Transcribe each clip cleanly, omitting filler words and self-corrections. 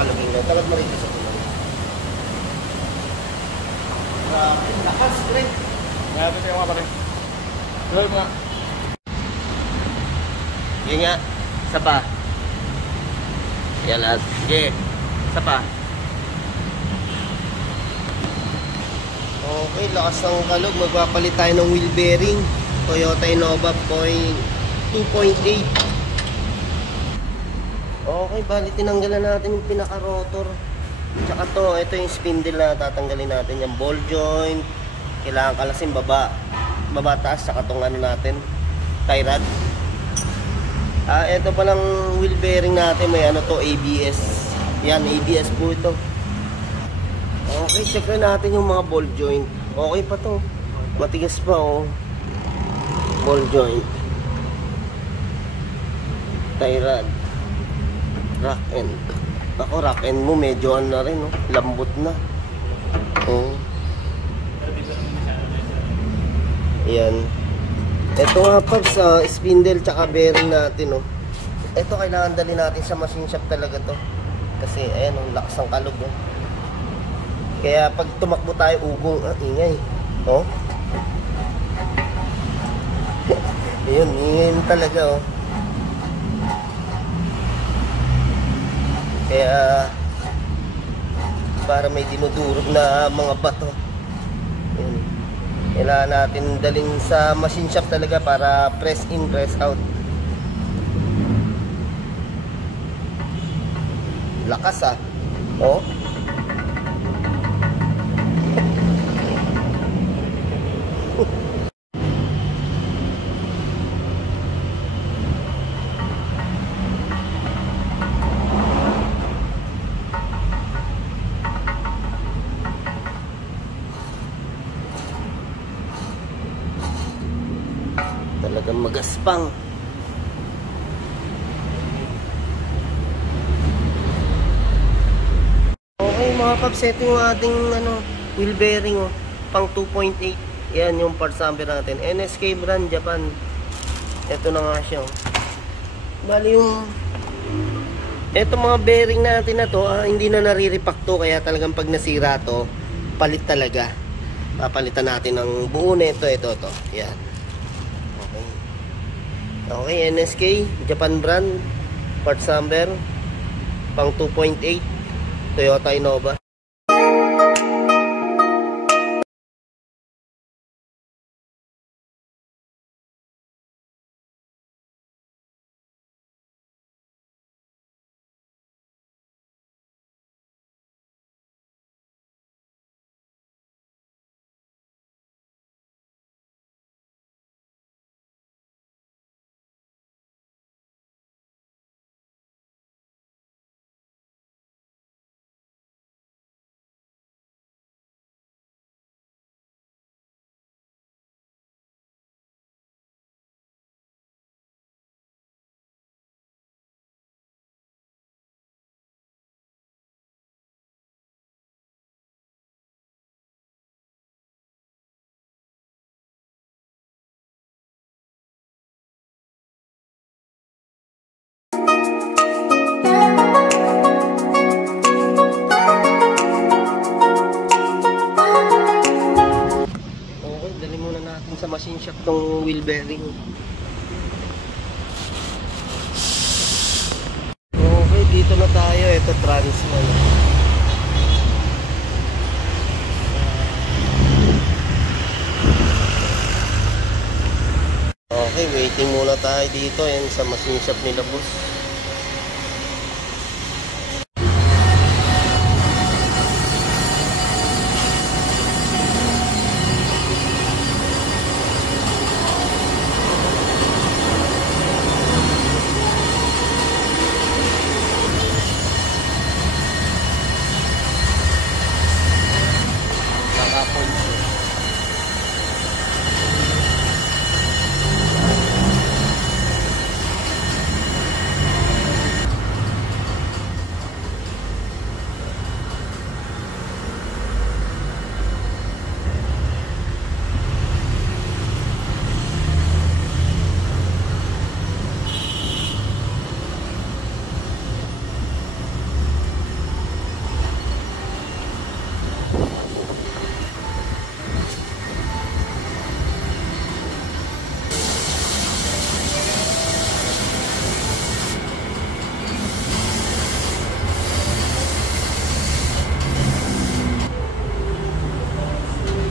nakakalagay na. Talag mo rin sa tulad. Grabe, lakas, pre. Grabe tayo mga pare. Tulad nga. Yun nga. Isa pa. Yan lahat. Sige. Isa pa. Okay, lakas ng kalog. Magpapalit tayo ng wheel bearing. Toyota Innova 2.8. Okay, bali tinanggalan natin yung pinaka-rotor. Tsaka to, ito yung spindle na tatanggalin natin. Yung ball joint. Kailangan kalasin baba taas. Tsaka tong ano natin, tie rod. Ito palang wheel bearing natin. May ano to, ABS. Yan, ABS po ito. Okay, check na natin yung mga ball joint. Okay pa to. Matigas pa oh. Ball joint. Tie rod. Rack end. Ako, rack end mo medyo ano na rin, no? Lambot na. Oh. Ayan. Ito nga pa sa spindle tsaka bearing natin, no? Ito kailangan dali natin sa machine shop talaga to. Kasi ayan, ang lakas ng kalog, no? Kaya pag tumakbo tayo, ugong, ingay. Oh. Ayun, ingay talaga, oh. Kaya para may dinudurog na mga bato. Ayun. Kailangan natin daling sa machine shop talaga para press in, press out. Lakas ah. Oh. Talagang magaspang. Okay mga paps, ito yung ating ano, wheel bearing oh, pang 2.8. Yan yung parts number natin, NSK brand, Japan. Ito na nga siya oh. Bali yung ito mga bearing natin na to, hindi na nariripak to. Kaya talagang pag nasira to, palit talaga. Papalitan natin ng buo na ito. Yan. Okay, NSK, Japan brand, parts number, pang 2.8, Toyota Innova. Sa machine shop tong wheel bearing. Okay, dito na tayo. Ito transman. Okay, waiting muna tayo dito yan sa machine shop nila boss.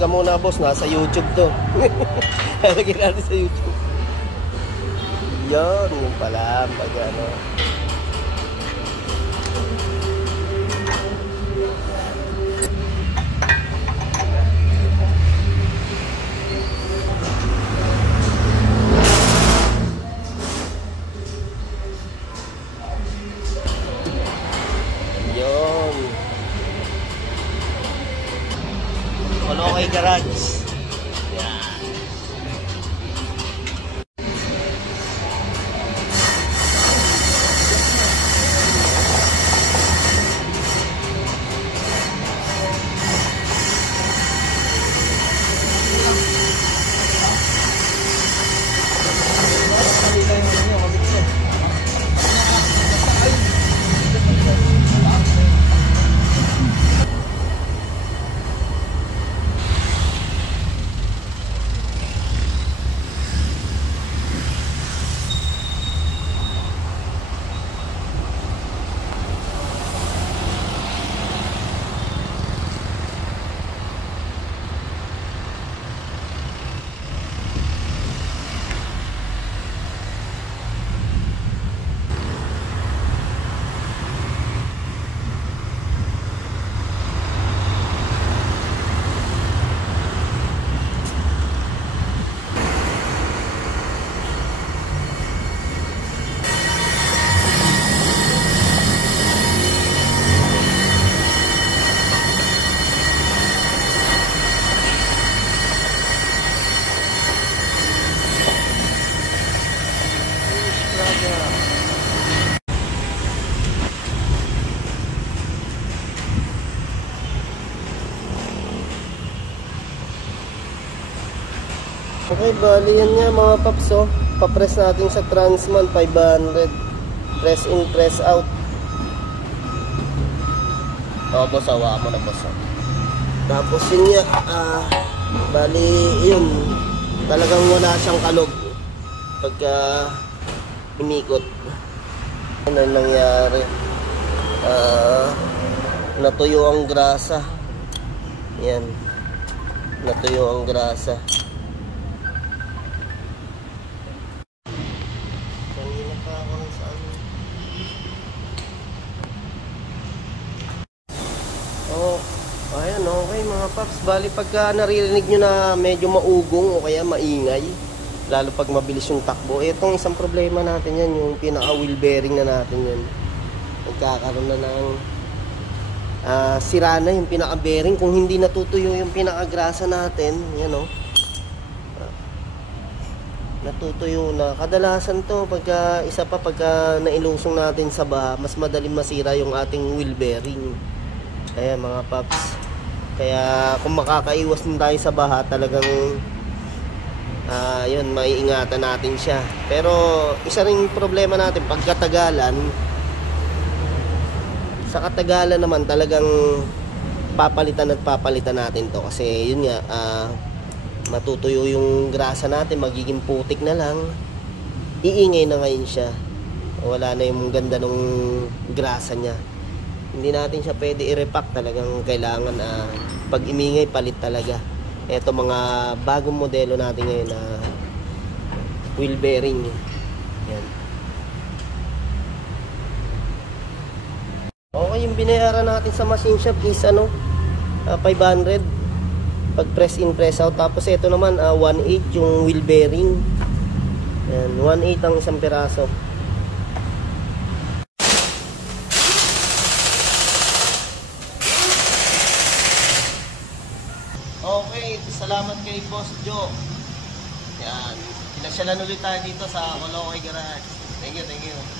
ka muna, boss. Nasa YouTube to. Lagyan natin sa YouTube. Yun, yung pala. Pag ano. Yun. Colokay Garage. Yan. Okay, bali yan nga mga paps, oh. Pa-press natin sa Transman 500. Press in, press out. Oh, boss, hawa mo na, boss. Tapos yun nga, bali yun, talagang wala siyang kalog pagka inikot. Ano nangyari? Natuyo ang grasa. Yan. Natuyo ang grasa. Ayan, okay mga paps. Bali pagka naririnig nyo na medyo maugong o kaya maingay, lalo pag mabilis yung takbo, itong isang problema natin yan, yung pinaka wheel bearing na natin yan. Nagkakaroon na ng sira na yung pinaka bearing kung hindi natutuyo yung pinaka grasa natin. Yan o, natutuyo na. Kadalasan to pagka isa pa pagka nailusong natin sa baha, mas madaling masira yung ating wheel bearing. Ayan mga paps, kaya kung makakaiwas din tayo sa baha, talagang yun, maiingatan natin siya. Pero isa ring problema natin pagkatagalan, sa katagalan naman talagang papalitan at papalitan natin to, kasi yun nga, matutuyo yung grasa natin, magiging putik na lang, iingay na ngayon siya, wala na yung ganda ng grasa niya. Hindi natin siya pwede i-repack, talagang kailangan pag imingay palit talaga. Ito mga bagong modelo natin ngayon na wheel bearing. Yan. Okay, yung binayaran natin sa machine shop is 500 pag press in press out. Tapos ito naman 1.8 yung wheel bearing. Yan, 1.8 ang isang piraso. Okay, salamat kay Boss Joe. Yan, pinasyalan ulit tayo dito sa Colokay Garage. Thank you, thank you.